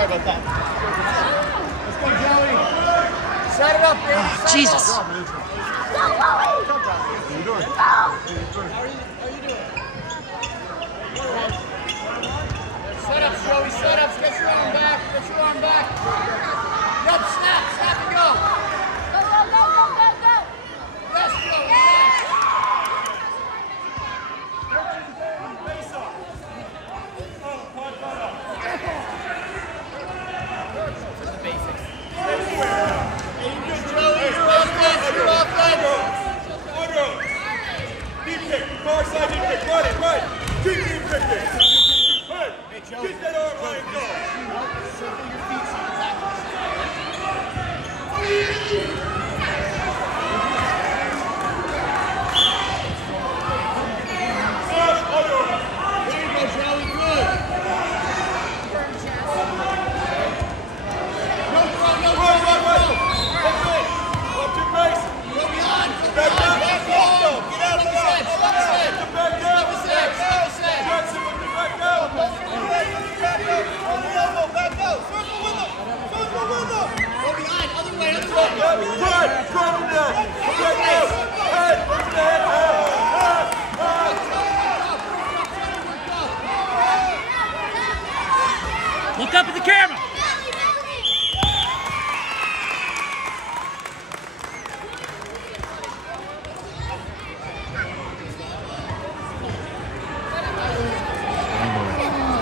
Sorry about that. Let's go, Joey. Set it up, baby. Oh, Jesus. How you doing? How you doing? Set ups, Joey, set ups. Get your arm back. Get your arm back. Yep, snap, snap and go. Go. Yes, Joey, yes. Face off. Just the basics. Joey, your offense, your offense. Deep kick, far side deep kick, right. Deep kick. Hey, get that arm right and go. Circle your feet so it's actually There you go, Joey, good. No throw. That's it. Watch your face. Go beyond. Back down. Back Go. on. Get out of the Set. back down. Set. Jackson with the back down. Back out. Circle with him. Go behind. Other way. Right. Drive him down. Back down. Head. Push the head. Look up at the camera.